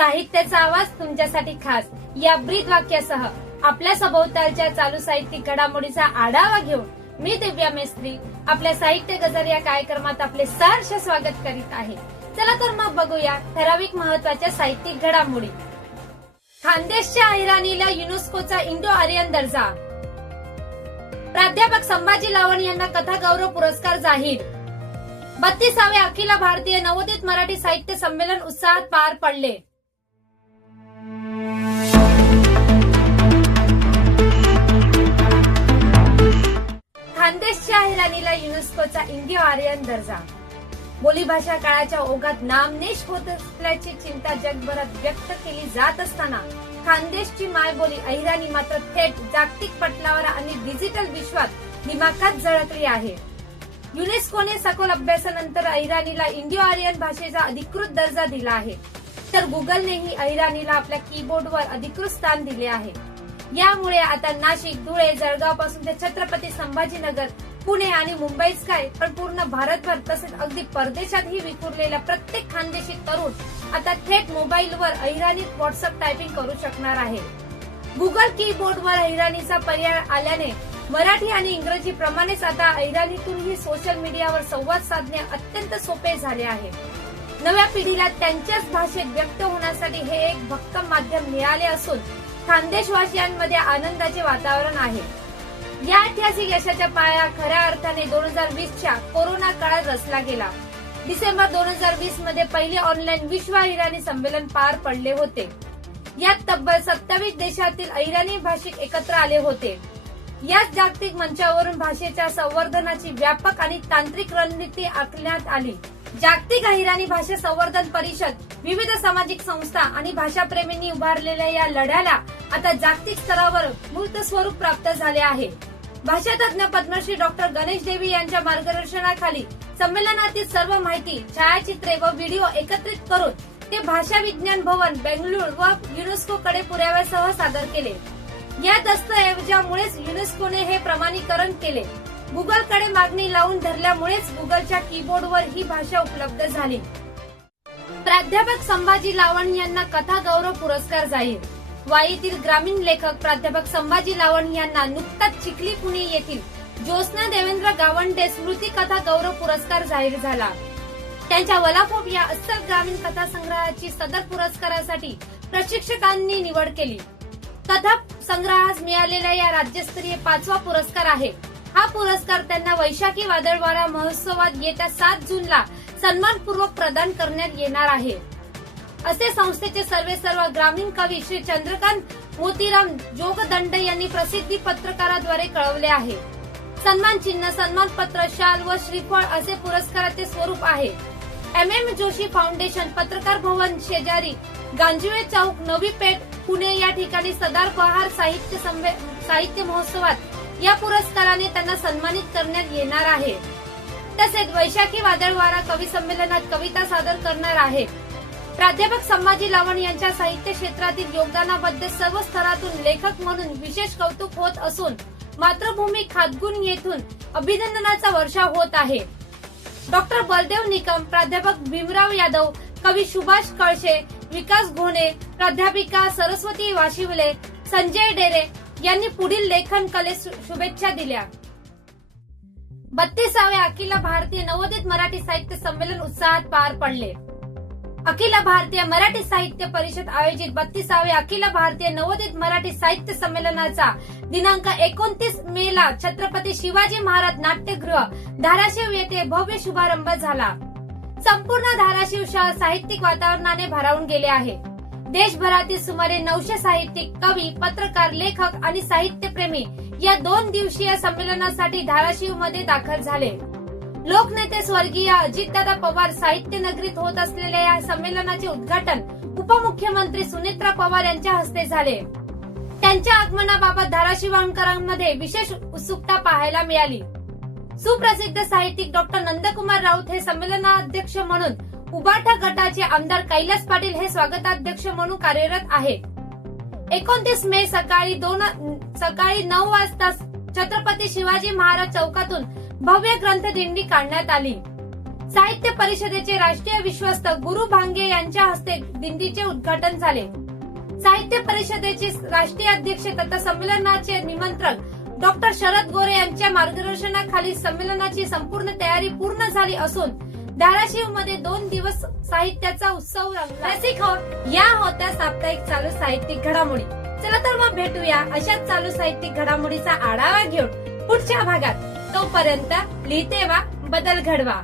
साहित्याचा आवाज तुमच्यासाठी खास या ब्रीद वाक्यासह आपल्या सभोवतालच्या चालू साहित्यिक घडामोडीचा आढावा घेऊन मी दिव्या मेस्त्री आपल्या साहित्य गजर या कार्यक्रमात आपले सहर्ष स्वागत करीत आहे। चला तर मग बघूया ठराविक महत्वाच्या साहित्यिक घडामोडी। खानदेशच्या अहिराणीला युनेस्कोचा इंडो आर्यन दर्जा। प्राध्यापक संभाजी लावण यांना कथा गौरव पुरस्कार जाहीर। 32वे अखिल भारतीय नवोदित मराठी साहित्य संमेलन उत्साहात पार पडले। खानदेशच्या अहिराणीला युनेस्कोचा इंडो आर्यन दर्जा। बोलीभाषा काळाच्या ओघात नामनेश होत असल्याची चिंता जगभरात व्यक्त केली जात असताना खानदेशची मायबोली अहिराणी मात्र थेट जागतिक पटलावर आणि डिजिटल विश्वात दिमाखात झळकली आहे। युनेस्कोने सखोल अभ्यासानंतर अहिराणीला इंडो आर्यन भाषेचा अधिकृत दर्जा दिला आहे, तर गुगलनेही अहिराणीला आपल्या कीबोर्डवर अधिकृत स्थान दिले आहे। यामुळे आता नाशिक, धुळे, जळगाव पासून ते छत्रपती संभाजीनगर, पुणे आणि मुंबईच काय पण पूर्ण भारतभर तसेच अगदी परदेशातही विखुरलेला प्रत्येक खानदेशी तरुण आता थेट मोबाईलवर अहिराणीत व्हॉट्सअप टायपिंग करू शकणार आहे। गुगल कीबोर्डवर अहिराणीचा पर्याय आल्याने मराठी आणि इंग्रजी प्रमाणेच आता अहिराणीतूनही सोशल मीडियावर संवाद साधणे अत्यंत सोपे झाले आहे। नव्या पिढीला त्यांच्याच भाषेत व्यक्त होण्यासाठी हे एक भक्कम माध्यम मिळाले असून खानदेशवासियांमध्ये आनंदाचे वातावरण आहे। या ऐतिहासिक यशाच्या पाया खऱ्या अर्थाने 2020च्या कोरोना काळात रचला गेला। डिसेंबर 2020 मध्ये पहिले ऑनलाईन विश्व अहिराणी संमेलन पार पडले होते। यात तब्बल 27 देशातील अहिराणी भाषिक एकत्र आले होते। याच जागतिक मंचावरून भाषेच्या संवर्धनाची व्यापक आणि तांत्रिक रणनीती आखण्यात आली। जागतिक अहिराणी भाषा संवर्धन परिषद, विविध सामाजिक संस्था आणि भाषाप्रेमींनी उभारलेल्या या लढ्याला आता जागतिक स्तरावर मूर्त स्वरूप प्राप्त झाले आहे। भाषातज्ञ पद्मश्री डॉक्टर गणेश देवी यांच्या मार्गदर्शनाखाली संमेलनातील सर्व माहिती, छायाचित्रे व व्हिडिओ एकत्रित करून ते भाषा विज्ञान भवन, बेंगळूर व युनेस्कोकडे पुराव्यासह सादर केले। या दस्तऐवजामुळेच युनेस्कोने हे प्रमाणीकरण केले। गुगलकडे मागणी लावून धरल्यामुळेच गुगलच्या कीबोर्डवर ही भाषा उपलब्ध झाली। प्राध्यापक संभाजी लावण यांना कथा गौरव पुरस्कार जाहीर। वाईतील ग्रामीण लेखक प्राध्यापक संभाजी लावण यांना नुकताच चिखली, पुणे येथील ज्योत्स्ना देवेंद्र गावंडे स्मृती कथा गौरव पुरस्कार जाहीर झाला। त्यांच्या वलाफोप या अस्सल ग्रामीण कथा संग्रहाची सदर पुरस्कारासाठी प्रशिक्षकांनी निवड केली। कथा संग्रहास मिळालेला या राज्यस्तरीय 5वा पुरस्कार आहे। हा पुरस्कार त्यांना वैशाखी वादळवारा महोत्सवात येत्या 7 जूनला सन्मानपूर्वक प्रदान करण्यात येणार आहे, असे संस्थेचे सर्व ग्रामीण कवी श्री चंद्रकांत मोतीराम जोगदंड यांनी प्रसिद्धी पत्रकाराद्वारे कळवले आहे। सन्मान चिन्ह, सन्मानपत्र, शाल व श्रीफळ असे पुरस्काराचे स्वरूप आहे। MM जोशी फाउंडेशन, पत्रकार भवन शेजारी, गांजवे चौक, नवी पेठ, पुणे या ठिकाणी सदार बहार साहित्य महोत्सवात या पुरस्काराने त्यांना सन्मानित करण्यात येणार आहे। तसेच वैशाखी वादळवारा कवी संमेलनात कविता सादर करणार आहे। प्राध्यापक संभाजी लावण यांच्या साहित्य क्षेत्रातील योगदानाबद्दल सर्व स्तरातून लेखक म्हणून विशेष कौतुक होत असून मातृभूमी खातगुण येथून अभिनंदनाचा वर्षाव होत आहे। डॉक्टर बलदेव निकम, प्राध्यापक भीमराव यादव, कवी सुभाष कळशे, विकास घोणे, प्राध्यापिका सरस्वती वाशिवले, संजय डेरे यांनी पुढील लेखन कलेस शुभेच्छा दिल्या। 32वे अखिल भारतीय नवोदित मराठी साहित्य संमेलन उत्साहात पार पडले। अखिल भारतीय मराठी साहित्य परिषद आयोजित 32वे अखिल भारतीय नवोदित मराठी साहित्य संमेलनाचा दिनांक 29 मे ला छत्रपती शिवाजी महाराज नाट्यगृह धाराशिव येथे भव्य शुभारंभ झाला। संपूर्ण धाराशिव शहर साहित्यिक वातावरणाने भारावून गेले आहे। देशभरातील सुमारे 900 साहित्यिक, कवी, पत्रकार, लेखक आणि साहित्यप्रेमी या 2 दिवसीय संमेलनासाठी धाराशिव मध्ये दाखल झाले। लोकनेते स्वर्गीय अजितदादा पवार साहित्य नगरीत होत असलेल्या या संमेलनाचे उद्घाटन उपमुख्यमंत्री सुनेत्रा पवार यांच्या हस्ते झाले। त्यांच्या आगमनाबाबत धाराशिवकरांमध्ये विशेष उत्सुकता पाहायला मिळाली। सुप्रसिद्ध साहित्यिक डॉक्टर नंदकुमार राऊत हे संमेलनाध्यक्ष म्हणून, उबाठा गटाचे आमदार कैलास पाटील हे स्वागताध्यक्ष म्हणून कार्यरत आहेत। 29 मे सकाळी 9 वाजता छत्रपती शिवाजी महाराज चौकातून भव्य ग्रंथ दिंडी काढण्यात आली। साहित्य परिषदेचे राष्ट्रीय विश्वस्त गुरु भांगे यांच्या हस्ते दिंडीचे उद्घाटन झाले. साहित्य परिषदेचे राष्ट्रीय अध्यक्ष तथा संमेलनाचे निमंत्रक डॉक्टर शरद गोरे यांच्या मार्गदर्शनाखाली संमेलनाची संपूर्ण तयारी पूर्ण झाली असून धाराशिव मध्ये 2 दिवस साहित्याचा उत्सव रंगला. रसिक हो, या होत्या साप्ताहिक चालू साहित्यिक घडामोडी. चला तर मग भेटूया अशाच चालू साहित्यिक घडामोडीचा आढावा घेऊन पुढच्या भागात. तोपर्यंत लिहिते वा बदल घडवा.